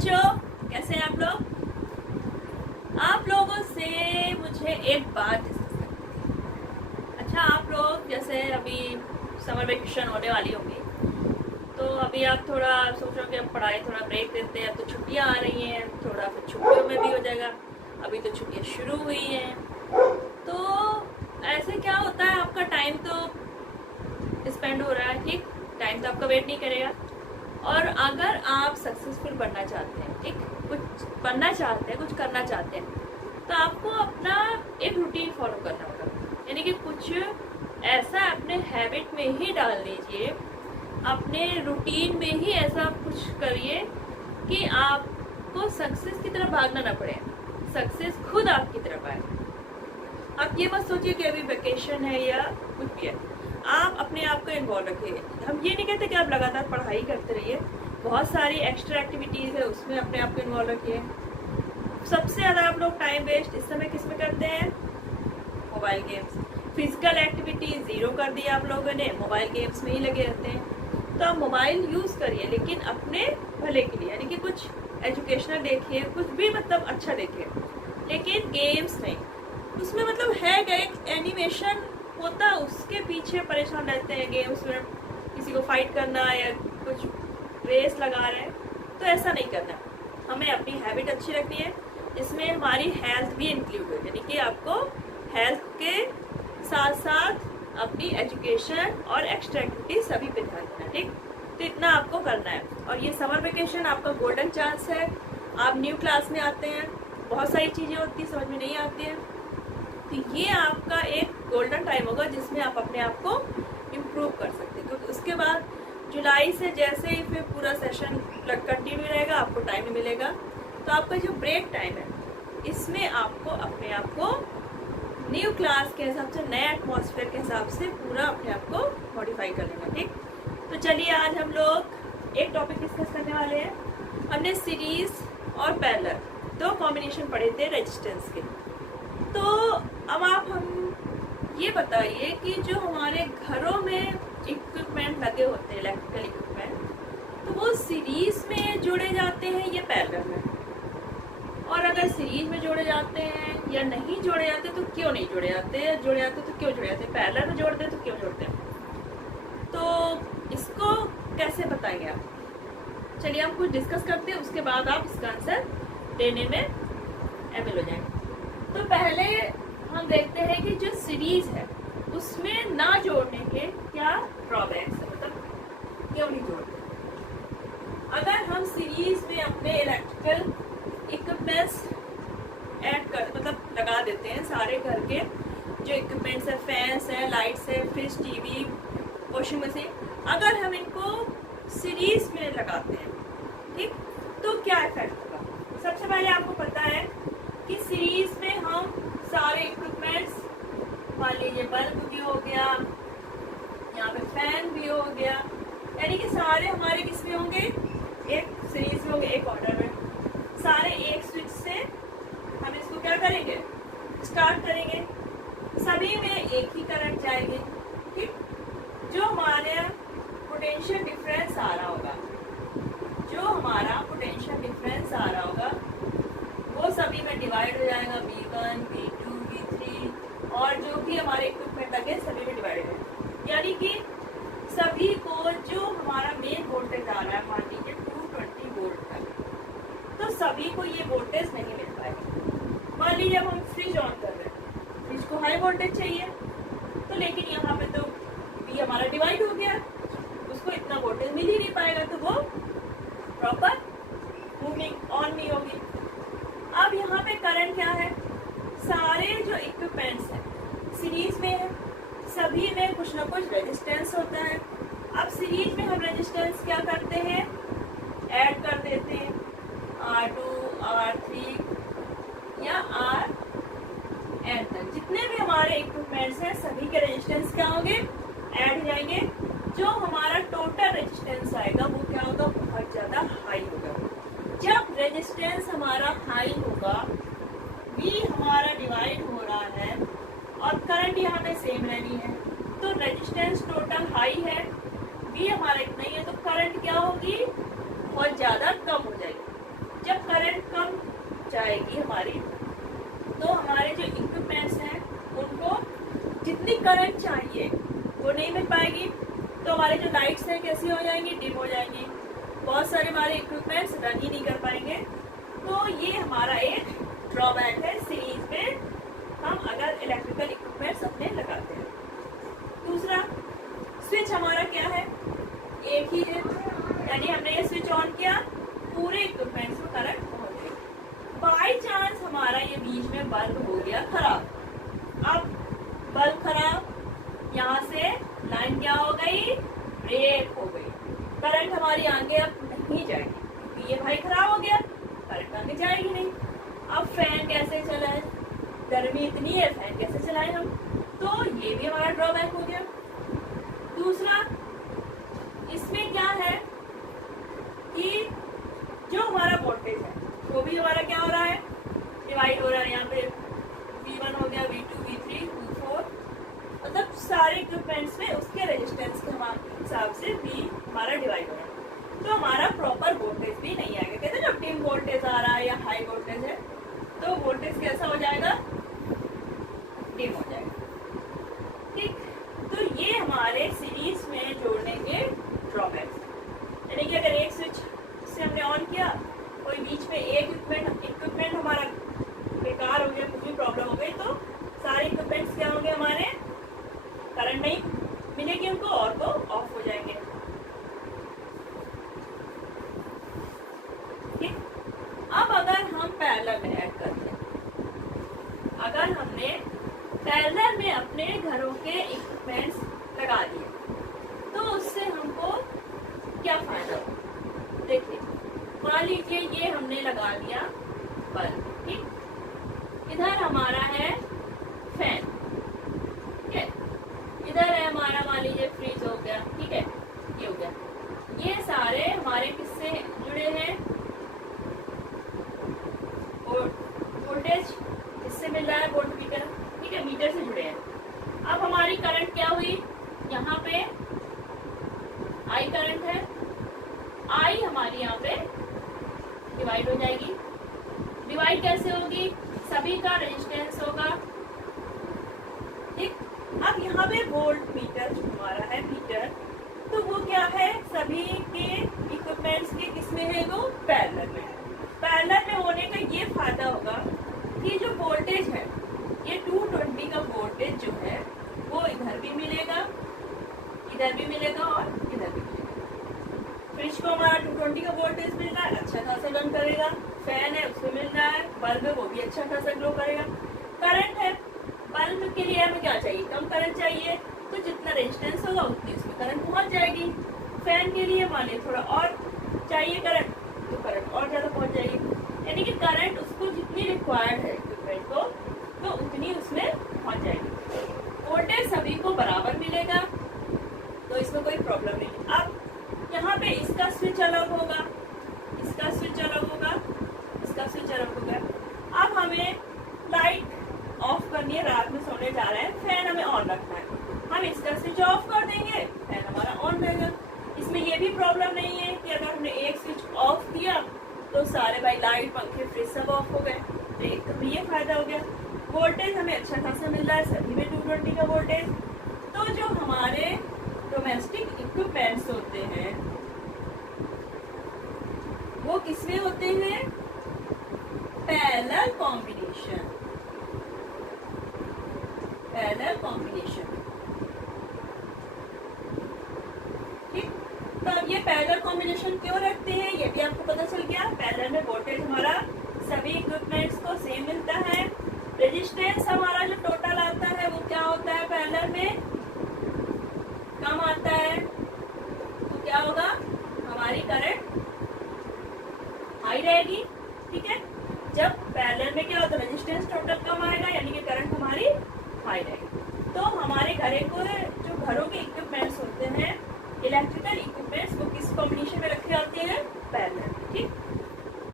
बच्चों, कैसे हैं आप लोग? आप लोगों से मुझे एक बात डिस्कस करनी थी। अच्छा, आप लोग जैसे अभी समर वेकेशन होने वाली होगी, तो अभी आप थोड़ा सोच रहे हो कि अब पढ़ाई थोड़ा ब्रेक देते हैं। अब तो छुट्टियां आ रही हैं, थोड़ा फिर छुट्टियों में भी हो जाएगा। अभी तो छुट्टियां शुरू हुई हैं, तो ऐसे क्या होता है, आपका टाइम तो स्पेंड हो रहा है, ठीक, टाइम तो आपका वेट नहीं करेगा। और अगर आप सक्सेसफुल बनना चाहते हैं, ठीक, कुछ बनना चाहते हैं, कुछ करना चाहते हैं, तो आपको अपना एक रूटीन फॉलो करना होगा। यानी कि कुछ ऐसा अपने हैबिट में ही डाल दीजिए, अपने रूटीन में ही ऐसा कुछ करिए कि आपको सक्सेस की तरफ भागना ना पड़े, सक्सेस खुद आपकी तरफ आए। आप ये मत सोचिए कि अभी वेकेशन है या कुछ भी है, आप अपने आप को इन्वॉल्व रखिए। हम ये नहीं कहते कि आप लगातार पढ़ाई करते रहिए, बहुत सारी एक्स्ट्रा एक्टिविटीज़ है, उसमें अपने आप को इन्वॉल्व रखिए। सबसे ज़्यादा आप लोग टाइम वेस्ट इस समय किस में करते हैं? Mobile games. Physical activity zero कर दी आप लोगों ने, मोबाइल गेम्स में ही लगे रहते हैं। तो आप मोबाइल यूज़ करिए, लेकिन अपने भले के लिए, यानी कि कुछ एजुकेशनल देखिए, कुछ भी मतलब अच्छा देखिए, लेकिन गेम्स नहीं। उसमें मतलब है क्या, एक एनिमेशन होता है, उसके पीछे परेशान रहते हैं। गेम्स में किसी को फाइट करना या कुछ रेस लगा रहे हैं, तो ऐसा नहीं करना। हमें अपनी हैबिट अच्छी रखनी है, जिसमें हमारी हेल्थ भी इंक्लूड है, यानी कि आपको हेल्थ के साथ साथ अपनी एजुकेशन और एक्स्ट्रा एक्टिविटी सभी पे ध्यान देना, ठीक। तो इतना आपको करना है। और ये समर वेकेशन आपका गोल्डन चांस है। आप न्यू क्लास में आते हैं, बहुत सारी चीज़ें होती हैं समझ में नहीं आती हैं, तो ये आपका एक गोल्डन टाइम होगा जिसमें आप अपने आप को इम्प्रूव कर सकते हैं। क्योंकि उसके बाद जुलाई से जैसे ही फिर पूरा सेशन कंटिन्यू रहेगा, आपको टाइम नहीं मिलेगा। तो आपका जो ब्रेक टाइम है, इसमें आपको अपने आप को न्यू क्लास के हिसाब से, नए एटमॉस्फेयर के हिसाब से पूरा अपने आप को मॉडिफाई कर लेना, ठीक। तो चलिए आज हम लोग एक टॉपिक डिस्कस करने वाले हैं। हमने सीरीज और पैरेलल दो कॉम्बिनेशन पढ़े थे रेजिस्टेंस के। तो अब हम ये बताइए कि जो हमारे घरों में इक्विपमेंट लगे होते हैं, इलेक्ट्रिकल इक्विपमेंट, तो वो सीरीज में जोड़े जाते हैं या पैरेलल में? और अगर सीरीज में जोड़े जाते हैं या नहीं जोड़े जाते तो क्यों नहीं जोड़े जाते, जोड़े जाते तो क्यों जोड़े जाते, पैरेलल में जोड़ते तो क्यों जोड़ते हैं? तो इसको कैसे बताएंगे आप? चलिए हम कुछ डिस्कस करते हैं, उसके बाद आप इसका आंसर देने में एबल हो जाएंगे। तो पहले हम देखते हैं कि जो सीरीज है उसमें ना जोड़ने के क्या ड्रॉबैक्स है, मतलब क्यों नहीं जोड़ते। अगर हम सीरीज में अपने इलेक्ट्रिकल इक्विपमेंट्स ऐड कर, मतलब लगा देते हैं, सारे घर के जो इक्विपमेंट्स है, फैंस है, लाइट्स है, फ्रिज, टीवी, वॉशिंग मशीन, अगर हम इनको सीरीज में लगाते हैं, ठीक, तो क्या इफेक्ट होगा? सबसे पहले आपको पता है कि सीरीज में हम सारे इक्विपमेंट्स, मान लीजिए बल्ब भी हो गया, यहाँ पे फैन भी हो गया, यानी कि सारे हमारे किस में होंगे? एक सीरीज में होंगे, एक ऑर्डर में, सारे एक स्विच से हम इसको क्या करेंगे? स्टार्ट करेंगे। सभी में एक ही करंट जाएंगे, ठीक। जो हमारे पोटेंशियल डिफरेंस आ रहा होगा, जो हमारा पोटेंशियल डिफरेंस आ रहा होगा, वो सभी में डिवाइड हो जाएगा, V1, V2, V3, और जो भी हमारे इक्विपमेंट लगे सभी में डिवाइड है। यानी कि सभी को जो हमारा मेन वोल्टेज आ रहा है, मान लीजिए 220 वोल्ट का, तो सभी को ये वोल्टेज नहीं मिल पाएगा। मान लीजिए अब हम फ्रिज ऑन कर रहे हैं, फ्रिज को हाई वोल्टेज चाहिए, तो लेकिन यहाँ पे तो V हमारा डिवाइड हो गया, उसको इतना वोल्टेज मिल ही नहीं पाएगा, तो वो प्रॉपर मूविंग ऑन नहीं होगी। अब यहाँ पे करंट क्या है? सारे जो इक्विपमेंट्स हैं सीरीज में है, सभी में कुछ ना कुछ रेजिस्टेंस होता है। अब सीरीज में हम रेजिस्टेंस क्या करते हैं? ऐड कर देते हैं, R2, R3 या RN तक, जितने भी हमारे इक्विपमेंट्स हैं सभी के रेजिस्टेंस क्या होंगे? ऐड हो जाएंगे। जो हमारा टोटल रेजिस्टेंस आएगा वो क्या होगा? बहुत ज़्यादा हाई होगा। जब रेजिस्टेंस हमारा हाई होगा, V हमारा डिवाइड हो रहा है और करंट यहाँ पे सेम रहनी है, तो रेजिस्टेंस टोटल हाई है, V हमारा इतना ही है, तो करंट क्या होगी? बहुत ज़्यादा कम हो जाएगी। जाएगी हमारी, तो हमारे जो इक्विपमेंट्स हैं उनको जितनी करंट चाहिए वो नहीं मिल पाएगी। तो हमारे जो लाइट्स हैं कैसी हो जाएंगी, डिम हो जाएंगी। बहुत सारे हमारे इक्विपमेंट्स रन ही नहीं कर पाएंगे। तो ये हमारा एक ड्रॉबैक है सीरीज में हम अगर इलेक्ट्रिकल इक्विपमेंट्स अपने लगाते हैं। दूसरा, स्विच हमारा क्या है, एक ही है, यानी हमने ये स्विच ऑन किया, पूरे इक्विपमेंट्स में करंट पहुंच गई। बाई चांस हमारा ये बीच में बल्ब हो गया खराब। अब बल्ब खराब, यहाँ से लाइन क्या हो गई, ब्रेक हो गई। करंट हमारी आगे अब नहीं जाएगी क्योंकि ये भाई खराब हो गया, करंट आगे जाएगी नहीं। अब फैन कैसे चलाए, गर्मी इतनी है, फैन कैसे चलाए हम, तो ये भी हमारा ड्रॉबैक हो गया। दूसरा, इसमें क्या है कि जो हमारा वोल्टेज है वो भी हमारा क्या हो रहा है, डिवाइड हो रहा है। यहाँ पे V1 हो गया, V2, V3, V4, मतलब सारे इक्विपमेंट्स में उसके रेजिस्टेंस के हिसाब से भी हमारा डिवाइड हो रहा है। तो हमारा प्रॉपर वोल्टेज भी नहीं आएगा। कहते हैं जब डिम वोल्टेज आ रहा है या हाई वोल्टेज है तो वोल्टेज कैसा हो जाएगा, डिम हो जाएगा। ठीक, तो ये हमारे सीरीज में जोड़ने के ड्रॉबैक्स। यानी कि अगर एक स्विच से हमने ऑन किया, कोई बीच में एक इक्विपमेंट हमारा बेकार हो गया, कुछ भी प्रॉब्लम हो गई, तो सारे इक्विपमेंट्स क्या होंगे हमारे, करंट नहीं मिलेगी उनको और वो ऑफ हो जाएंगे। ठीक, अब अगर हम पैरेलल में ऐड करते हैं, अगर हमने पैरेलल में अपने घरों के इक्विपमेंट्स लगा दिए तो उससे हमको क्या फायदा होगा। देखिए, मान लीजिए ये हमने लगा दिया बल्ब, ठीक, इधर हमारा है फैन, ठीक है, इधर है हमारा मान लीजिए फ्रिज हो गया, ठीक है, ये हो गया। ये सारे हमारे किससे जुड़े हैं, वोल्टेज इससे मिल रहा है, वोल्ट मीटर, ठीक है, मीटर से जुड़े हैं। अब हमारी करंट क्या हुई, यहाँ पे आई करंट है, आई हमारी यहाँ पे डिवाइड हो जाएगी। डिवाइड कैसे होगी, सभी का रेजिस्टेंस होगा। ठीक, अब यहाँ पे वोल्ट मीटर जो हमारा है मीटर, तो वो क्या है, सभी के इक्विपमेंट्स के किसमें है, वो पैरेलल में है। पैरेलल में होने का ये फायदा होगा कि जो वोल्टेज है, ये 220 का वोल्टेज जो है वो इधर भी मिलेगा, इधर भी मिलेगा और इधर भी मिलेगा। फ्रिज को हमारा 220 का वोल्टेज मिल रहा है, अच्छा खासा रन करेगा। फैन है उसमें मिल रहा है, बल्ब है वो भी अच्छा खासा ग्लो करेगा। करंट है, बल्ब के लिए हमें क्या चाहिए, कम करंट चाहिए, तो जितना रेजिस्टेंस होगा उतनी उसमें करंट पहुंच जाएगी। फैन के लिए माने थोड़ा और चाहिए करंट, तो करंट और ज़्यादा पहुंच जाएगी। यानी कि करंट उसको जितनी रिक्वायर्ड है इक्विपमेंट को, तो उतनी उसमें पहुंच जाएगी। वोल्टेज सभी को बराबर मिलेगा, तो इसमें कोई प्रॉब्लम नहीं। अब यहाँ पे इसका स्विच अलग होगा, इसका स्विच अलग होगा, इसका स्विच अलग होगा। अब हमें लाइट ऑफ करनी है, रात में सोने जा रहे हैं, फैन हमें ऑन रखना है, हम इसका स्विच ऑफ कर देंगे, फैन हमारा ऑन रहेगा। इसमें ये भी प्रॉब्लम नहीं है कि अगर हमने एक स्विच ऑफ किया तो सारे भाई लाइट, पंखे, फ्रिज सब ऑफ हो गए, तो एकदम ये फायदा हो गया। वोल्टेज हमें अच्छा खासा मिल रहा है, सभी में 220 का वोल्टेज। तो जो हमारे डोमेस्टिक इक्विपमेंट्स होते हैं वो किसमें होते हैं, पैरेलल कॉम्बिनेशन, पैरेलल कॉम्बिनेशन। ठीक, तो अब ये पैरेलल कॉम्बिनेशन क्यों रखते हैं ये भी आपको पता चल गया। पैरेलल में वोल्टेज हमारा सभी इक्विपमेंट्स को सेम मिलता है। रेजिस्टेंस हमारा जो टोटल आता है वो क्या होता है, पैरेलल में कम आता है, तो क्या होगा, हमारी करंट हाई रहेगी। ठीक है, जब पैरेलल में क्या होता है, रेजिस्टेंस टोटल कम आएगा, यानी कि करंट हमारी हाई रहेगी।